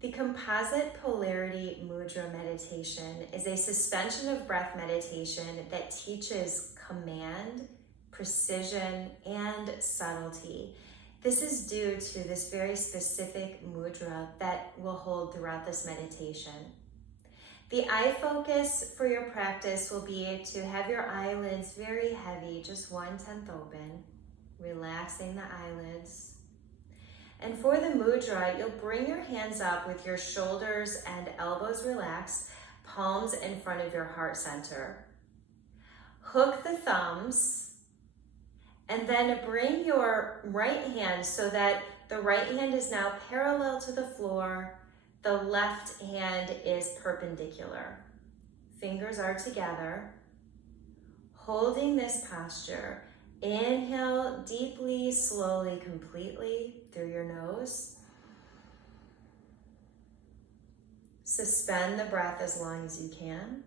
The Composite Polarity Mudra meditation is a suspension of breath meditation that teaches command, precision, and subtlety. This is due to this very specific mudra that we'll hold throughout this meditation. The eye focus for your practice will be to have your eyelids very heavy, just 1/10 open, relaxing the eyelids. And for the mudra, you'll bring your hands up with your shoulders and elbows relaxed, palms in front of your heart center. Hook the thumbs, and then bring your right hand so that the right hand is now parallel to the floor. The left hand is perpendicular. Fingers are together. Holding this posture, inhale deeply, slowly, completely through your nose. Suspend the breath as long as you can.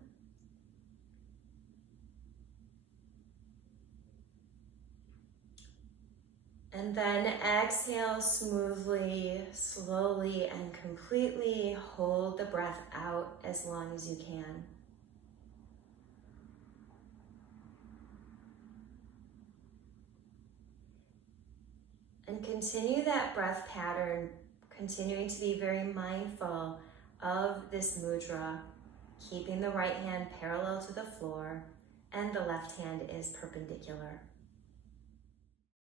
And then exhale smoothly, slowly, and completely. Hold the breath out as long as you can. And continue that breath pattern, continuing to be very mindful of this mudra, keeping the right hand parallel to the floor and the left hand is perpendicular.